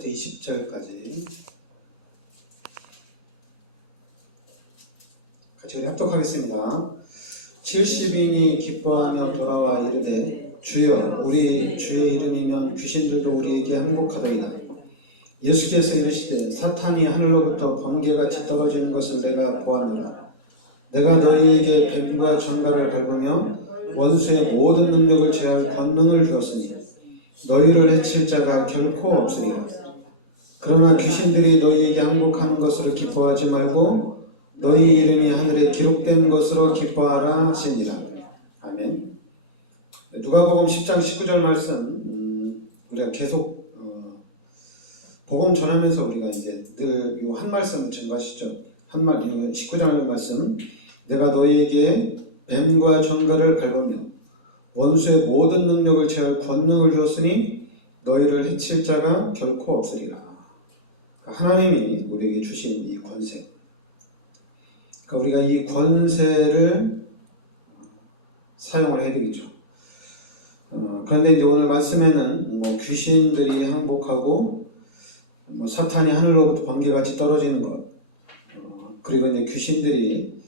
20절까지 같이 우리 합독하겠습니다. 70인이 기뻐하며 돌아와 이르되 주여 우리 주의 이름이면 귀신들도 우리에게 항복하더이다. 예수께서 이르시되 사탄이 하늘로부터 번개같이 떨어지는 것을 내가 보았노라. 내가 너희에게 뱀과 전갈을 밟으며 원수의 모든 능력을 제할 권능을 주었으니 너희를 해칠 자가 결코 없으리라. 그러나 귀신들이 너희에게 항복하는 것으로 기뻐하지 말고 너희 이름이 하늘에 기록된 것으로 기뻐하라 하시니라. 아멘. 누가복음 10장 19절 말씀 우리가 계속 복음 전하면서 우리가 이제 늘 이 한 말씀을 증거하시죠. 19장 말씀, 내가 너희에게 뱀과 전갈을 밟으며 원수의 모든 능력을 제할 권능을 주었으니 너희를 해칠 자가 결코 없으리라. 하나님이 우리에게 주신 이 권세, 그러니까 우리가 이 권세를 사용을 해야 되겠죠. 그런데 이제 오늘 말씀에는 귀신들이 항복하고 사탄이 하늘로부터 번개같이 떨어지는 것, 그리고 이제 귀신들이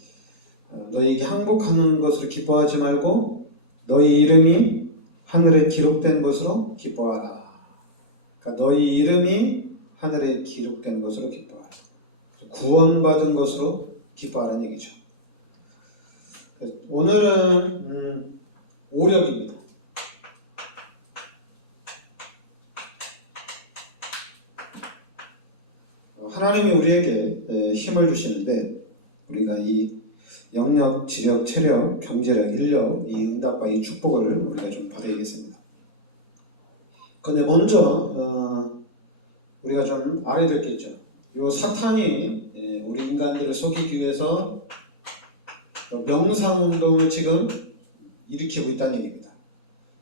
너희에게 항복하는 것을 기뻐하지 말고 너희 이름이 하늘에 기록된 것으로 기뻐하라. 그러니까 너희 이름이 하늘에 기록된 것으로 기뻐하라. 구원받은 것으로 기뻐하라는 얘기죠. 오늘은 오력입니다. 하나님이 우리에게 힘을 주시는데 우리가 이 영력, 지력, 체력, 경제력, 인력, 이 응답과 이 축복을 우리가 좀 받아야겠습니다. 그런데 먼저 우리가 좀 알아야 될 게 있죠. 이 사탄이 우리 인간들을 속이기 위해서 명상운동을 지금 일으키고 있다는 얘기입니다.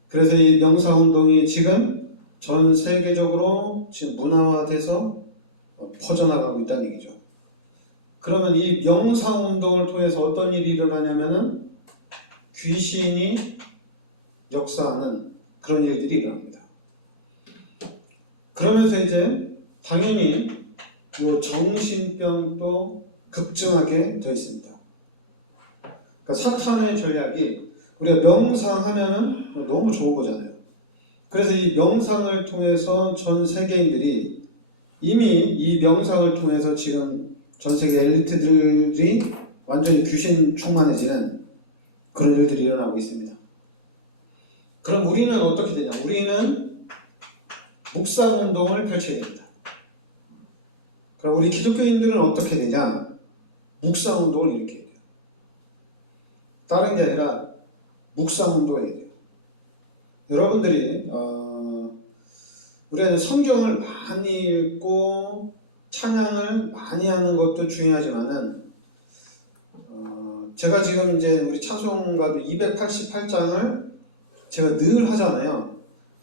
그래서 이 명상운동이 지금 전 세계적으로 지금 문화화돼서 퍼져나가고 있다는 얘기죠. 그러면 이 명상운동을 통해서 어떤 일이 일어나냐면은 귀신이 역사하는 그런 일들이 일어납니다. 그러면서 이제 당연히 이 정신병도 급증하게 되어 있습니다. 그러니까 사탄의 전략이 우리가 명상하면은 너무 좋은 거잖아요. 그래서 이 명상을 통해서 전 세계인들이 이미 이 명상을 통해서 지금 전 세계 엘리트들이 완전히 귀신 충만해지는 그런 일들이 일어나고 있습니다. 그럼 우리는 어떻게 되냐? 우리는 묵상운동을 펼쳐야 됩니다. 그럼 우리 기독교인들은 어떻게 되냐? 묵상운동을 일으켜야 돼요. 다른 게 아니라 묵상운동을 해야 돼요. 여러분들이 우리가 성경을 많이 읽고 찬양을 많이 하는 것도 중요하지만은 제가 지금 이제 우리 찬송가도 288장을 제가 늘 하잖아요.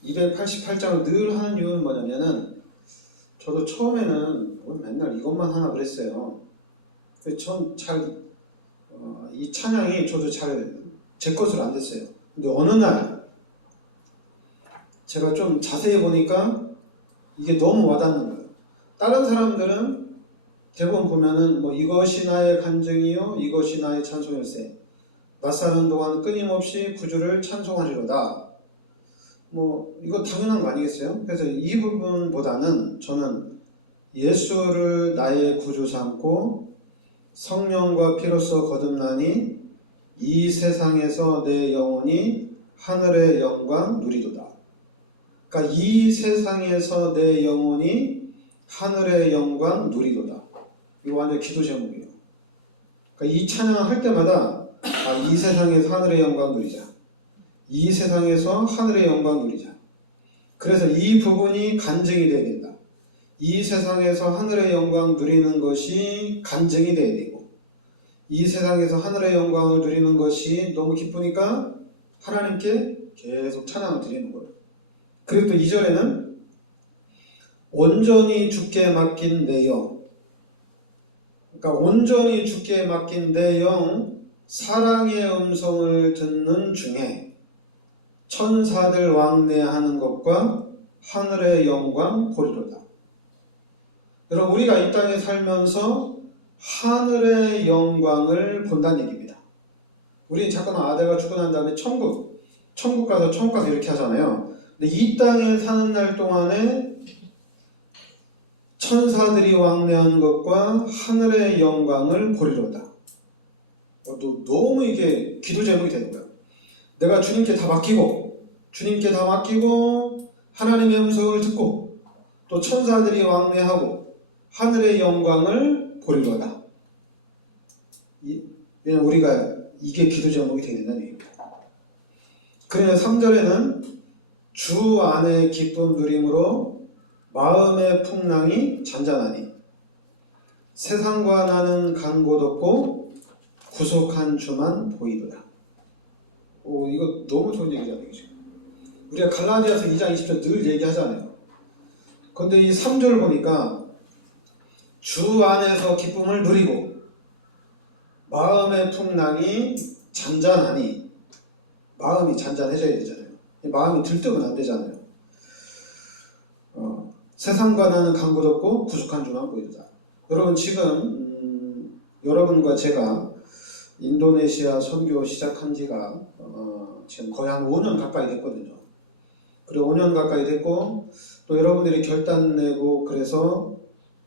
288장을 늘 하는 이유는 뭐냐면은 저도 처음에는 맨날 이것만 하나 그랬어요. 전 잘 이 찬양이 저도 잘 제 것으로 안 됐어요. 근데 어느 날 제가 좀 자세히 보니까 이게 너무 와닿는 거예요. 다른 사람들은 대부분 보면은 이것이 나의 간증이요 이것이 나의 찬송일세, 낮사는 동안 끊임없이 구주를 찬송하리로다. 이거 당연한 거 아니겠어요? 그래서 이 부분보다는 저는 예수를 나의 구주 삼고 성령과 피로써 거듭나니 이 세상에서 내 영혼이 하늘의 영광 누리도다. 그러니까 이 세상에서 내 영혼이 하늘의 영광 누리도다. 이거 완전 기도 제목이에요. 그러니까 이 찬양을 할 때마다 이 세상에서 하늘의 영광 누리자. 이 세상에서 하늘의 영광 누리자. 그래서 이 부분이 간증이 돼야 된다. 이 세상에서 하늘의 영광 누리는 것이 간증이 돼야 되고, 이 세상에서 하늘의 영광을 누리는 것이 너무 기쁘니까 하나님께 계속 찬양을 드리는 거예요. 그리고 또 2절에는 온전히 주께 맡긴 내 영, 그러니까 온전히 주께 맡긴 내 영 사랑의 음성을 듣는 중에 천사들 왕래하는 것과 하늘의 영광 보리로다. 여러분 우리가 이 땅에 살면서 하늘의 영광을 본다는 얘기입니다. 우리는 자꾸만 내가 죽고 난 다음에 천국 가서 이렇게 하잖아요. 근데 이 땅에 사는 날 동안에 천사들이 왕래하는 것과 하늘의 영광을 보리로다. 너무 이게 기도 제목이 되는 거예요. 내가 주님께 다 맡기고 하나님의 음성을 듣고 또 천사들이 왕래하고 하늘의 영광을 보리로다. 왜냐면 우리가 이게 기도 제목이 되야 된다는 얘기입니다. 그래서 3절에는 주 안에 기쁨 누림으로 마음의 풍랑이 잔잔하니 세상과 나는 간 곳 없고 구속한 주만 보이도다. 이거 너무 좋은 얘기잖아요. 지금. 우리가 갈라디아서 2장 20절 늘 얘기하잖아요. 그런데 이 3절 보니까 주 안에서 기쁨을 누리고 마음의 풍랑이 잔잔하니 마음이 잔잔해져야 되잖아요. 마음이 들뜨면 안 되잖아요. 세상과 나는 간 곳 없고 구속한 주만 보이도다. 여러분 지금 여러분과 제가 인도네시아 선교 시작한 지가 지금 거의 한 5년 가까이 됐거든요. 그리고 5년 가까이 됐고 또 여러분들이 결단 내고 그래서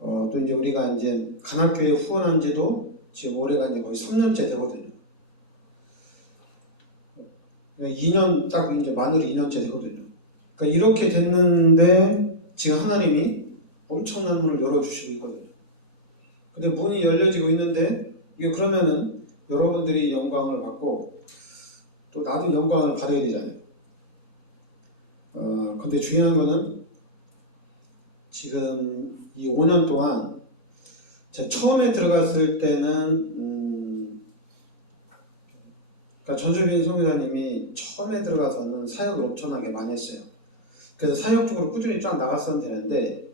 또 이제 우리가 이제 간학교에 후원한 지도 지금 올해가 이제 거의 3년째 되거든요. 2년 딱 이제 만으로 2년째 되거든요. 그러니까 이렇게 됐는데 지금 하나님이 엄청난 문을 열어주시고 있거든요. 근데 문이 열려지고 있는데 이게 그러면은 여러분들이 영광을 받고 또 나도 영광을 받아야 되잖아요. 근데 중요한 거는 지금 이 5년 동안 제가 처음에 들어갔을 때는 그러니까 전수빈 성교사님이 처음에 들어가서는 사역을 엄청나게 많이 했어요. 그래서 사역 쪽으로 꾸준히 쫙 나갔어야 되는데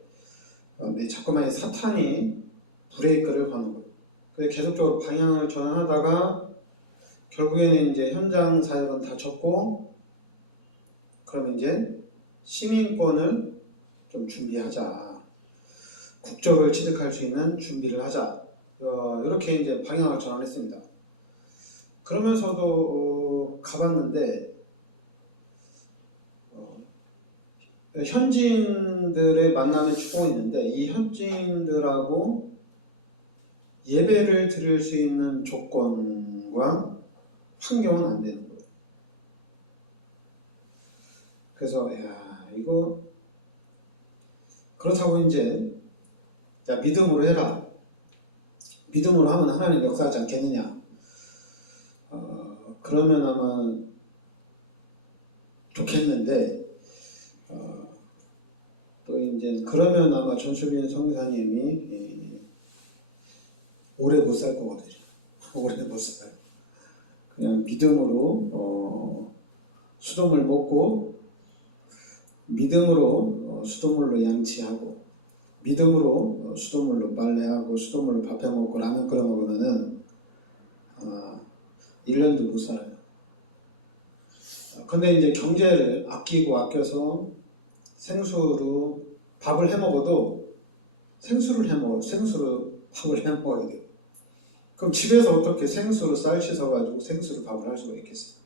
자꾸만 사탄이 브레이크를 거는 거예요. 그래서 계속적으로 방향을 전환하다가 결국에는 이제 현장 사역은 다 접고 그러면 이제 시민권을 좀 준비하자. 국적을 취득할 수 있는 준비를 하자. 이렇게 이제 방향을 전환했습니다. 그러면서도 가봤는데 현지인들의 만남의 축복이 있는데 이 현지인들하고 예배를 드릴 수 있는 조건과 환경은 안 되는 거예요. 그래서 이거 그렇다고 이제 믿음으로 해라. 믿음으로 하면 하나님 역사하지 않겠느냐. 그러면 아마 좋겠는데 또 이제 그러면 아마 전수빈 성교사님이 오래 못 살 거거든요. 오래 못 살아요. 그냥 믿음으로 수돗물 먹고 믿음으로 수돗물로 양치하고 믿음으로 수돗물로 빨래하고 수돗물로 밥 해먹고 라면 끓여 먹으면은 1년도 못 살아요. 근데 이제 경제를 아껴서 생수로 밥을 해 먹어도 생수로 밥을 해 먹어야 돼요. 그럼 집에서 어떻게 생수로 쌀 씻어가지고 생수로 밥을 할 수가 있겠어요?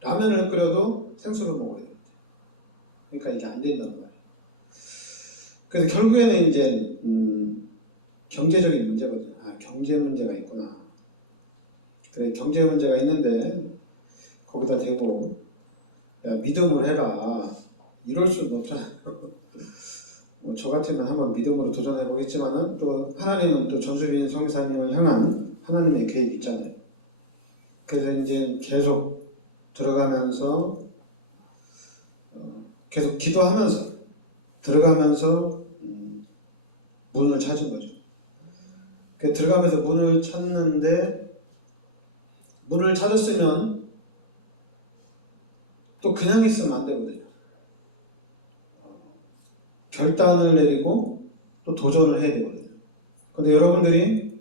라면을 끓여도 생수로 먹어야 돼요. 그러니까 이게 안 된다는 말이에요. 그래서 결국에는 이제 경제적인 문제거든요. 경제 문제가 있구나. 그래 경제 문제가 있는데 거기다 대고 믿음을 해라. 이럴 수는 없잖아요. 저 같으면 한번 믿음으로 도전해 보겠지만은 또 하나님은 또 전수빈 성교사님을 향한 하나님의 계획이 있잖아요. 그래서 이제 계속 들어가면서 계속 기도하면서 들어가면서 문을 찾은 거죠. 들어가면서 문을 찾는데 문을 찾았으면 또 그냥 있으면 안 되거든요. 결단을 내리고 또 도전을 해야 되거든요. 근데 여러분들이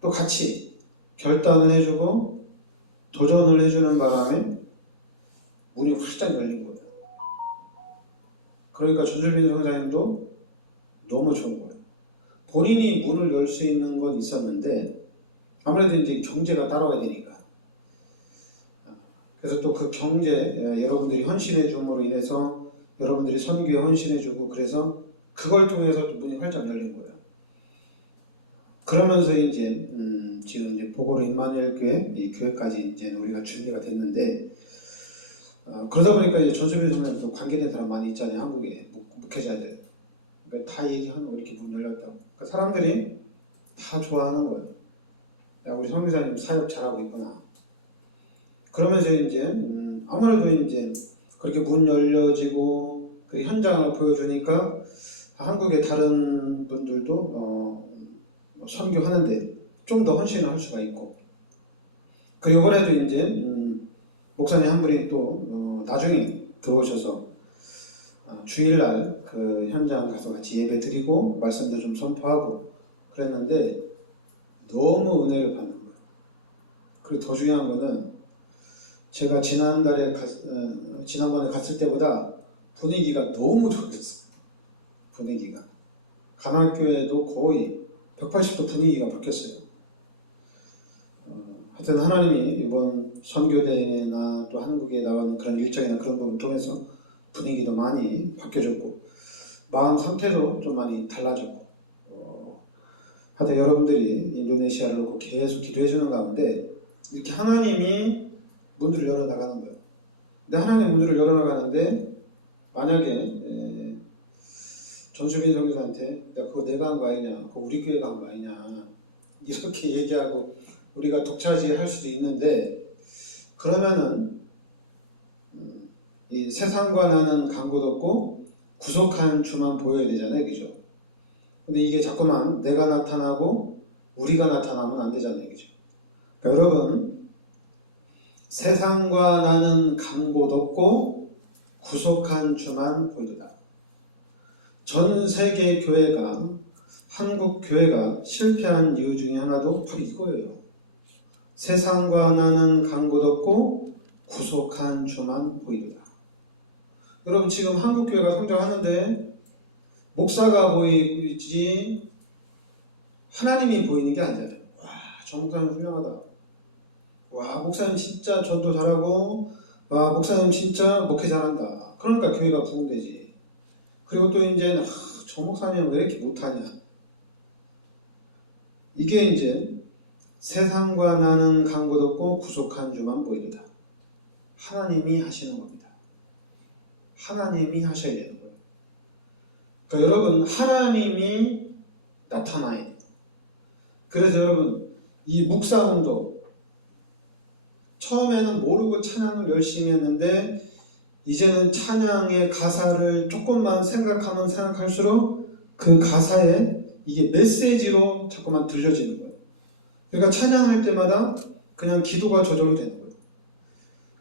또 같이 결단을 해주고 도전을 해주는 바람에 문이 활짝 열린 거예요. 그러니까 전주빈 성사님도 너무 좋은 거예요. 본인이 문을 열 수 있는 건 있었는데 아무래도 이제 경제가 따라와야 되니까. 그래서 또 그 경제, 여러분들이 헌신해 줌으로 인해서 여러분들이 선교에 헌신해 주고 그래서 그걸 통해서 또 문이 활짝 열린 거예요. 그러면서 이제 지금 이제 보고로 임마누엘 교회 이 교회까지 이제 우리가 준비가 됐는데 그러다 보니까 이제 전수빈 선생님도 관계된 사람 많이 있잖아요. 한국에 목회자들. 그러니까 다 얘기하는 거 이렇게 문 열렸다고. 그러니까 사람들이 다 좋아하는 거예요. 야, 우리 선교사님 사역 잘하고 있구나. 그러면서 이제 아무래도 이제 그렇게 문 열려지고 그 현장을 보여주니까 한국의 다른 분들도 선교하는데 좀 더 헌신을 할 수가 있고. 그리고 이번에도 이제 목사님 한 분이 또 나중에 들어오셔서 주일날 그 현장 가서 같이 예배 드리고 말씀도 좀 선포하고 그랬는데 너무 은혜를 받는 거예요. 그리고 더 중요한 거는 제가 지난번에 갔을 때보다 분위기가 너무 좋아졌어요. 분위기가. 간학교에도 거의 180도 분위기가 바뀌었어요. 하여튼 하나님이 이번 선교대회나 또 한국에 나온 그런 일정이나 그런 부분을 통해서 분위기도 많이 바뀌어졌고 마음 상태도 좀 많이 달라졌고 하여튼 여러분들이 인도네시아를 놓고 계속 기도해 주는 가운데 이렇게 하나님이 문들을 열어나가는 거예요. 근데 하나님의 문들을 열어나가는데 만약에 전수빈 선교사한테 그거 내가 한 거 아니냐, 그거 우리 교회가 한 거 아니냐 이렇게 얘기하고 우리가 독차지할 수도 있는데 그러면은 이 세상과 나는 간곳 없고 구속한 주만 보여야 되잖아요, 그죠? 근데 이게 자꾸만 내가 나타나고 우리가 나타나면 안 되잖아요, 그죠? 그러니까 여러분 세상과 나는 간곳 없고 구속한 주만 보이도다. 전 세계 교회가 한국 교회가 실패한 이유 중에 하나도 바로 이거예요. 세상과 나는 간곳 없고 구속한 주만 보이도다. 여러분 지금 한국 교회가 성장하는데 목사가 보이지 하나님이 보이는 게 아니잖아요. 와, 저 목사님 훌륭하다. 와, 목사님 진짜 전도 잘하고 와, 목사님 진짜 목회 잘한다. 그러니까 교회가 부흥되지. 그리고 또 이제 저 목사님 왜 이렇게 못하냐. 이게 이제 세상과 나는 간곳 없고 구속한 주만 보이도다. 하나님이 하시는 겁니다. 하나님이 하셔야 되는 거예요. 그러니까 여러분 하나님이 나타나야 돼요. 그래서 여러분 이 묵사운도 처음에는 모르고 찬양을 열심히 했는데 이제는 찬양의 가사를 조금만 생각하면 생각할수록 그 가사에 이게 메시지로 자꾸만 들려지는 거예요. 그러니까 찬양할 때마다 그냥 기도가 저절로 되는 거예요.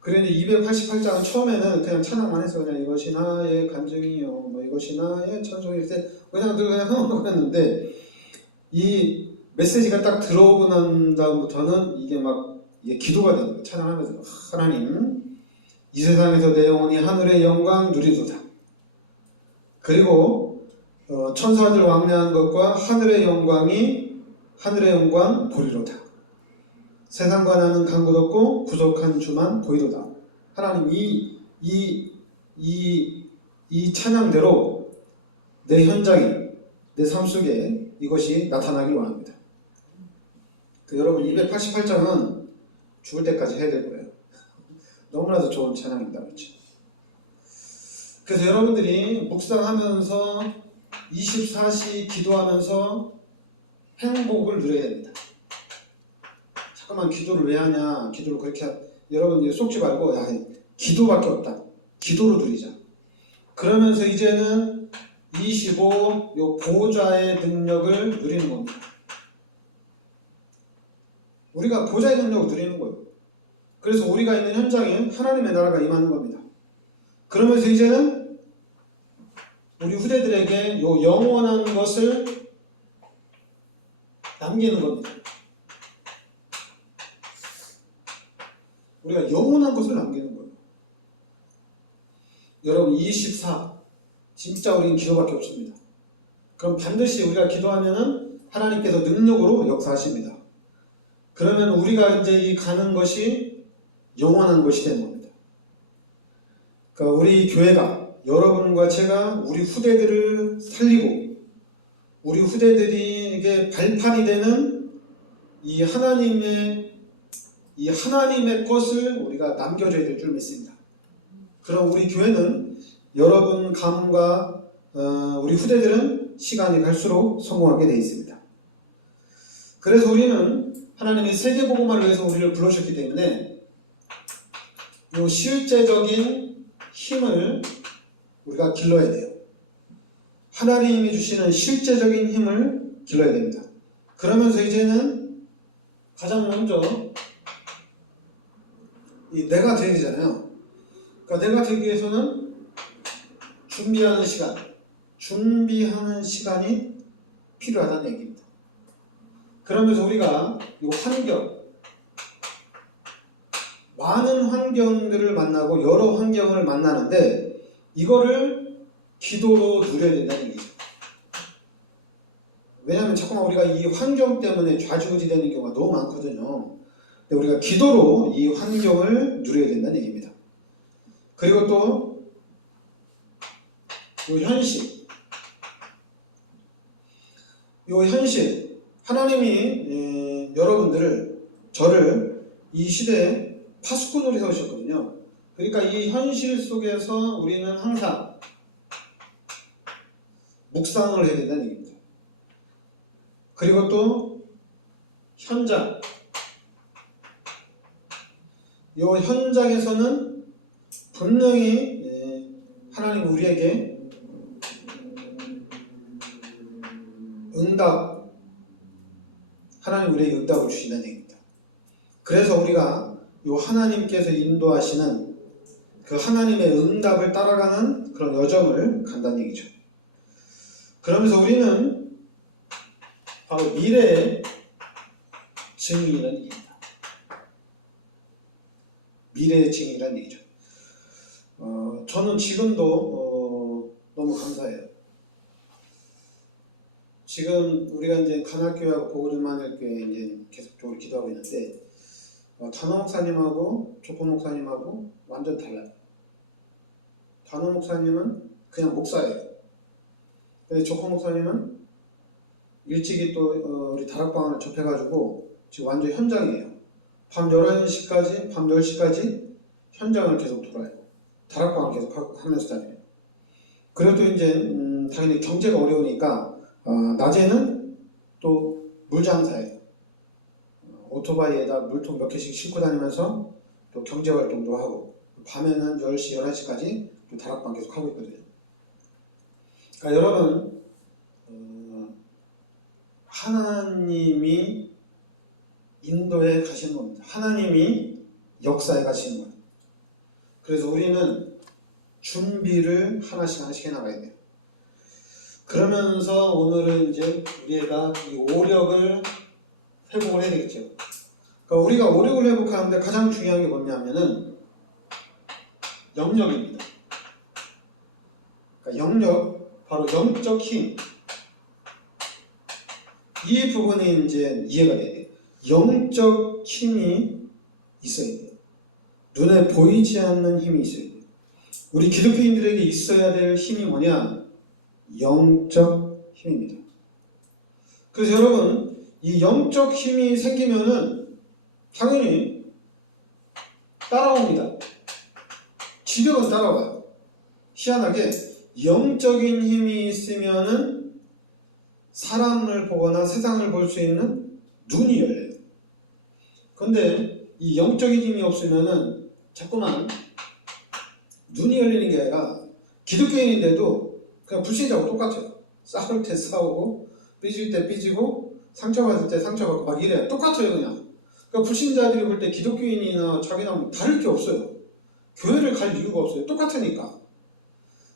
그런데 288장은 처음에는 그냥 찬양만 해서 그냥 이것이 나의 간증이요, 뭐 이것이 나의 찬송일 때 그냥 하는 거였는데 이 메시지가 딱 들어오고 난 다음부터는 이게 기도가 되는 거예요. 찬양하면서 하나님 이 세상에서 내 영혼이 하늘의 영광 누리도다. 그리고 천사들 왕래한 것과 하늘의 영광 보리로다. 세상과 나는 간곳 없고 구속한 주만 보이도다. 하나님 이 찬양대로 내 현장에 내 삶 속에 이것이 나타나길 원합니다. 여러분 288장은 죽을 때까지 해야 될 거예요. 너무나도 좋은 찬양입니다. 그렇죠? 그래서 여러분들이 묵상하면서 24시 기도하면서 행복을 누려야 됩니다. 잠깐만 기도를 왜 하냐, 기도를 그렇게 여러분 속지 말고 기도밖에 없다. 기도로 누리자. 그러면서 이제는 25 요 보좌의 능력을 누리는 겁니다. 우리가 보좌의 능력을 누리는 거예요. 그래서 우리가 있는 현장에 하나님의 나라가 임하는 겁니다. 그러면서 이제는 우리 후대들에게 요 영원한 것을 남기는 겁니다. 우리가 영원한 것을 남기는 거예요. 여러분 24 진짜 우리는 기도밖에 없습니다. 그럼 반드시 우리가 기도하면은 하나님께서 능력으로 역사하십니다. 그러면 우리가 이제 이 가는 것이 영원한 것이 되는 겁니다. 그러니까 우리 교회가, 여러분과 제가 우리 후대들을 살리고 우리 후대들이 이게 발판이 되는 이 하나님의 것을 우리가 남겨줘야 될 줄 믿습니다. 그럼 우리 교회는 여러분 가문과 우리 후대들은 시간이 갈수록 성공하게 되어 있습니다. 그래서 우리는 하나님의 세계복음화를 위해서 우리를 불러주셨기 때문에 이 실제적인 힘을 우리가 길러야 돼요. 하나님이 주시는 실제적인 힘을 길러야 됩니다. 그러면서 이제는 가장 먼저 이 내가 되야 되잖아요. 그러니까 내가 되기 위해서는 준비하는 시간이 필요하다는 얘기입니다. 그러면서 우리가 이 많은 환경들을 만나고 여러 환경을 만나는데 이거를 기도로 누려야 된다는 얘기죠. 왜냐하면 자꾸만 우리가 이 환경 때문에 좌지우지 되는 경우가 너무 많거든요. 근데 우리가 기도로 이 환경을 누려야 된다는 얘기입니다. 그리고 또 이 현실, 하나님이 저를 이 시대에 파수꾼으로 세우셨거든요. 그러니까 이 현실 속에서 우리는 항상 묵상을 해야 된다는 얘기입니다. 그리고 또 현장, 이 현장에서는 분명히 하나님 우리에게 하나님 우리에게 응답을 주신다는 얘기입니다. 그래서 우리가 이 하나님께서 인도하시는 그 하나님의 응답을 따라가는 그런 여정을 간다는 얘기죠. 그러면서 우리는 바로 미래의 증인이라는 얘기입니다. 미래의 증인이라는 얘기죠. 저는 지금도 너무 감사해요. 지금 우리가 이제 간학교회하고 보그리마늘교회 이제 계속적으로 기도하고 있는데 단호 목사님하고 조코 목사님하고 완전 달라요. 단호 목사님은 그냥 목사예요. 근데 조코 목사님은 일찍이 또 우리 다락방을 접해가지고 지금 완전 현장이에요. 밤 11시까지, 밤 10시까지 현장을 계속 돌아요. 다락방을 계속 하면서 다녀요. 그래도 이제 당연히 경제가 어려우니까 낮에는 또 물장사예요. 오토바이에다 물통 몇 개씩 싣고 다니면서 또 경제활동도 하고 밤에는 10시, 11시까지 또 다락방 계속 하고 있거든요. 그러니까 여러분 하나님이 인도에 가시는 겁니다. 하나님이 역사에 가시는 거예요. 그래서 우리는 준비를 하나씩 해나가야 돼요. 그러면서 오늘은 이제 우리가 이 오력을 회복을 해야 되겠죠. 그러니까 우리가 오력을 회복하는데 가장 중요한 게 뭐냐면은 영역입니다. 그러니까 영역, 바로 영적 힘. 이 부분이 이제 이해가 돼야 돼요. 영적 힘이 있어야 돼요. 눈에 보이지 않는 힘이 있어야 돼요. 우리 기독교인들에게 있어야 될 힘이 뭐냐? 영적 힘입니다. 그래서 여러분, 이 영적 힘이 생기면은 당연히 따라옵니다. 지력은 따라와요. 희한하게 영적인 힘이 있으면은 사람을 보거나 세상을 볼 수 있는 눈이 열려요. 근데 이 영적인 힘이 없으면은 자꾸만 눈이 열리는 게 아니라 기독교인인데도 그냥 불신자하고 똑같아요. 싸울 때 싸우고 삐질 때 삐지고 상처받을 때 상처받고 막 이래요. 똑같아요 그냥. 그러니까 불신자들이 볼 때 기독교인이나 자기랑 다를 게 없어요. 교회를 갈 이유가 없어요. 똑같으니까.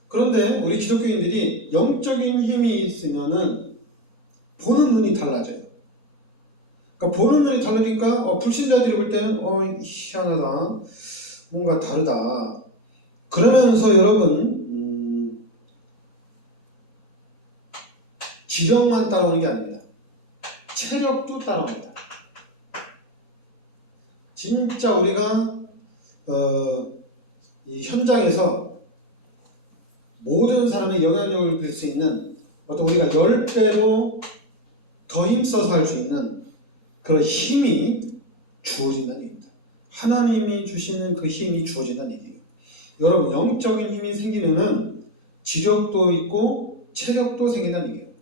그런데 우리 기독교인들이 영적인 힘이 있으면은 보는 눈이 달라져요. 그러니까 보는 눈이 다르니까 불신자들이 볼 때는 희한하다. 뭔가 다르다. 그러면서 여러분 기력만 따라오는 게 아닙니다. 체력도 따라옵니다. 진짜 우리가 이 현장에서 모든 사람의 영향력을 줄 수 있는 어떤 우리가 10배로 더 힘써서 할 수 있는 그런 힘이 주어진다는 얘기입니다. 하나님이 주시는 그 힘이 주어진다는 얘기예요. 여러분, 영적인 힘이 생기면은 지력도 있고 체력도 생긴다는 얘기예요.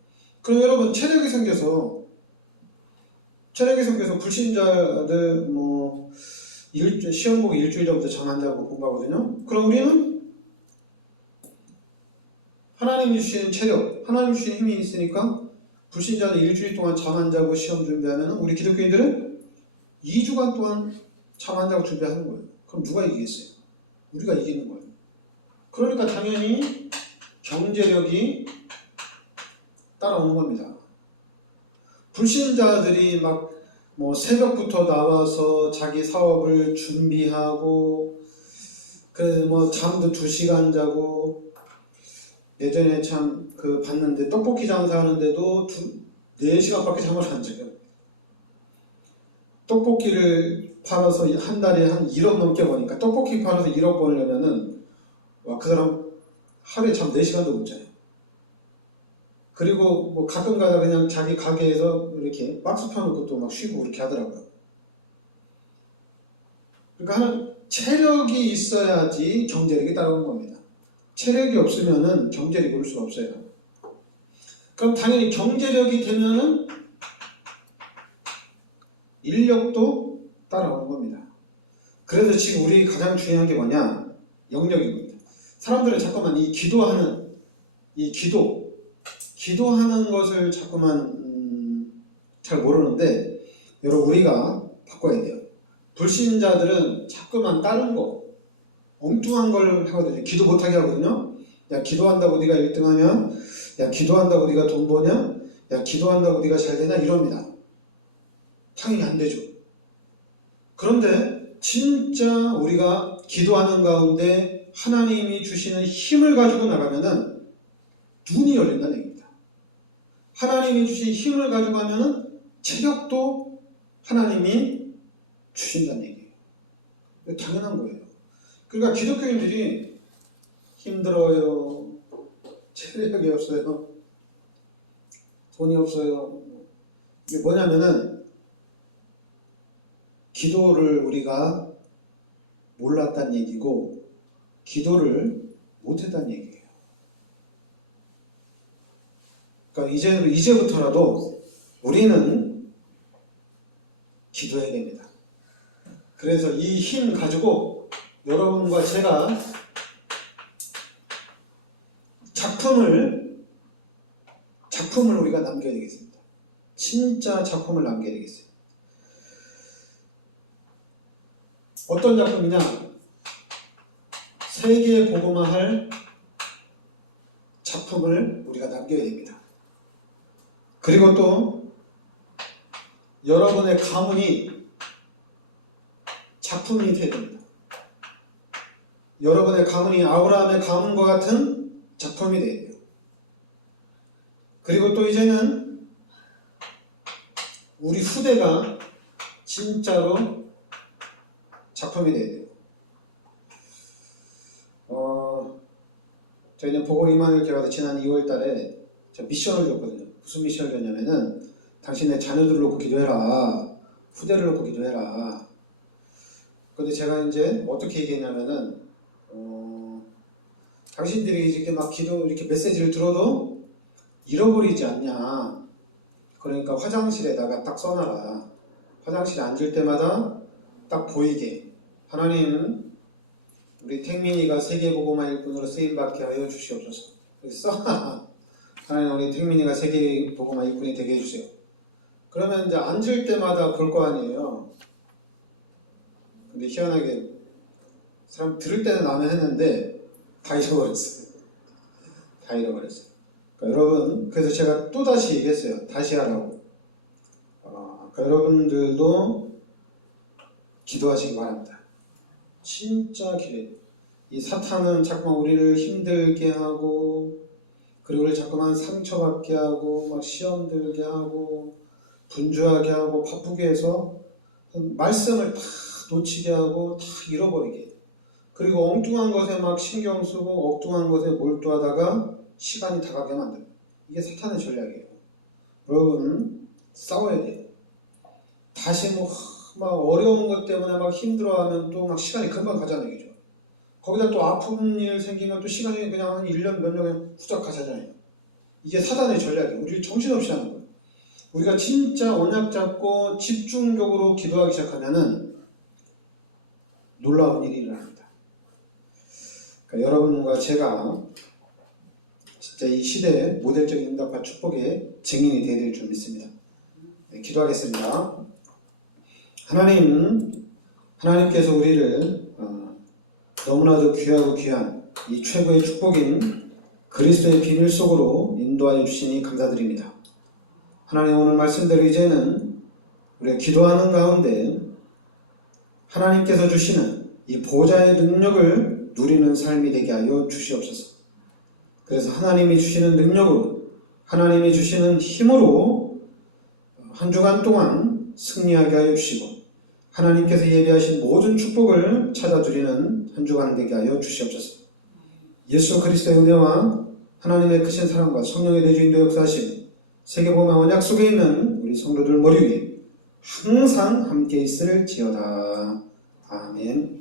그럼 여러분, 체력이 생겨서 불신자들 시험 보기 일주일 전부터 정한다고 공부하거든요. 그럼 우리는 하나님이 주시는 체력, 하나님이 주시는 힘이 있으니까 불신자들 일주일 동안 잠 안 자고 시험 준비하면 우리 기독교인들은 2주간 동안 잠 안 자고 준비하는 거예요. 그럼 누가 이기겠어요? 우리가 이기는 거예요. 그러니까 당연히 경제력이 따라오는 겁니다. 불신자들이 새벽부터 나와서 자기 사업을 준비하고 잠도 2시간 자고 예전에 참 봤는데 떡볶이 장사하는데도 4시간밖에 잠을 안 자요. 떡볶이를 팔아서 한 달에 한 1억 넘게 버니까 떡볶이 팔아서 1억 벌려면은 그 사람 하루에 잠 4시간도 못 자요. 그리고 가끔 가다 그냥 자기 가게에서 이렇게 박스 펴놓고 또 쉬고 그렇게 하더라고요. 그러니까 체력이 있어야지 경제력이 따라오는 겁니다. 체력이 없으면은 경제력이 올 수가 없어요. 그럼 당연히 경제력이 되면은 인력도 따라오는 겁니다. 그래서 지금 우리 가장 중요한 게 뭐냐? 영역입니다. 사람들은 자꾸만 이 기도하는 것을 자꾸만 잘 모르는데, 여러분, 우리가 바꿔야 돼요. 불신자들은 자꾸만 다른 거 엉뚱한 걸 하거든요. 기도 못하게 하거든요. 야, 기도한다고 네가 1등하냐? 야, 기도한다고 네가 돈 버냐? 야, 기도한다고 네가 잘 되냐? 이럽니다. 당연히 안 되죠. 그런데 진짜 우리가 기도하는 가운데 하나님이 주시는 힘을 가지고 나가면은 눈이 열린다는 얘기입니다. 하나님이 주신 힘을 가지고 가면은 체력도 하나님이 주신다는 얘기예요. 당연한 거예요. 그러니까 기독교인들이 힘들어요, 체력이 없어요, 돈이 없어요. 이게 뭐냐면은 기도를 우리가 몰랐다는 얘기고 기도를 못했다는 얘기예요. 그러니까 이제부터라도 우리는 기도해야 됩니다. 그래서 이 힘 가지고 여러분과 제가 작품을 우리가 남겨야 되겠습니다. 진짜 작품을 남겨야 되겠어요. 어떤 작품이냐? 세계에 복음화할 작품을 우리가 남겨야 됩니다. 그리고 또 여러분의 가문이 작품이 되야 됩니다. 여러분의 가문이 아브라함의 가문과 같은 작품이 되야 돼요. 그리고 또 이제는 우리 후대가 진짜로 작품이 돼야 돼요. 저희는 보고 이만을 개발해 지난 2월 달에 미션을 줬거든요. 무슨 미션을 줬냐면은 당신의 자녀들을 놓고 기도해라. 후대를 놓고 기도해라. 근데 제가 이제 어떻게 얘기했냐면은 당신들이 이렇게 이렇게 메시지를 들어도 잃어버리지 않냐. 그러니까 화장실에다가 딱 써놔라. 화장실에 앉을 때마다 딱 보이게. 하나님, 우리 택민이가 세계복음화 일꾼으로 쓰임받게 하여 주시옵소서. 그래서 하나님, 우리 택민이가 세계복음화 일꾼이 되게 해주세요. 그러면 이제 앉을 때마다 볼 거 아니에요. 근데 희한하게 사람 들을 때는 안 했는데 다 잃어버렸어요. 다 잃어버렸어요. 그러니까 여러분, 그래서 제가 또 다시 얘기했어요. 다시 하라고. 그러니까 여러분들도 기도하시기 바랍니다. 진짜 기도해요. 이 사탄은 자꾸만 우리를 힘들게 하고 그리고 우리를 자꾸만 상처받게 하고 막 시험 들게 하고 분주하게 하고 바쁘게 해서 말씀을 다 놓치게 하고 다 잃어버리게 해요. 그리고 엉뚱한 것에 막 신경 쓰고 엉뚱한 것에 몰두하다가 시간이 다 가게 만들어요. 이게 사탄의 전략이에요. 여러분 싸워야 돼요. 다시 막 어려운 것 때문에 막 힘들어하면 또 막 시간이 금방 가잖아요. 그죠? 거기다 또 아픈 일 생기면 또 시간이 그냥 한 1년 몇 년 후적 가잖아요. 이게 사단의 전략이에요. 우리 정신없이 하는 거예요. 우리가 진짜 언약 잡고 집중적으로 기도하기 시작하면은 놀라운 일이 일어납니다. 그러니까 여러분과 제가 진짜 이 시대의 모델적인 응답과 축복의 증인이 되어야 될 줄 믿습니다. 네, 기도하겠습니다. 하나님께서 우리를 너무나도 귀하고 귀한 이 최고의 축복인 그리스도의 비밀 속으로 인도하여 주시니 감사드립니다. 하나님, 오늘 말씀대로 이제는 우리가 기도하는 가운데 하나님께서 주시는 이 보좌의 능력을 누리는 삶이 되게 하여 주시옵소서. 그래서 하나님이 주시는 능력으로, 하나님이 주시는 힘으로 한 주간 동안 승리하게 하여 주시고 하나님께서 예비하신 모든 축복을 찾아드리는 한 주간 되게 하여 주시옵소서. 예수 그리스도의 은혜와 하나님의 크신 사랑과 성령의 내주인도 역사하심 세계복음의 언약 속에 있는 우리 성도들 머리 위에 항상 함께 있을지어다. 아멘.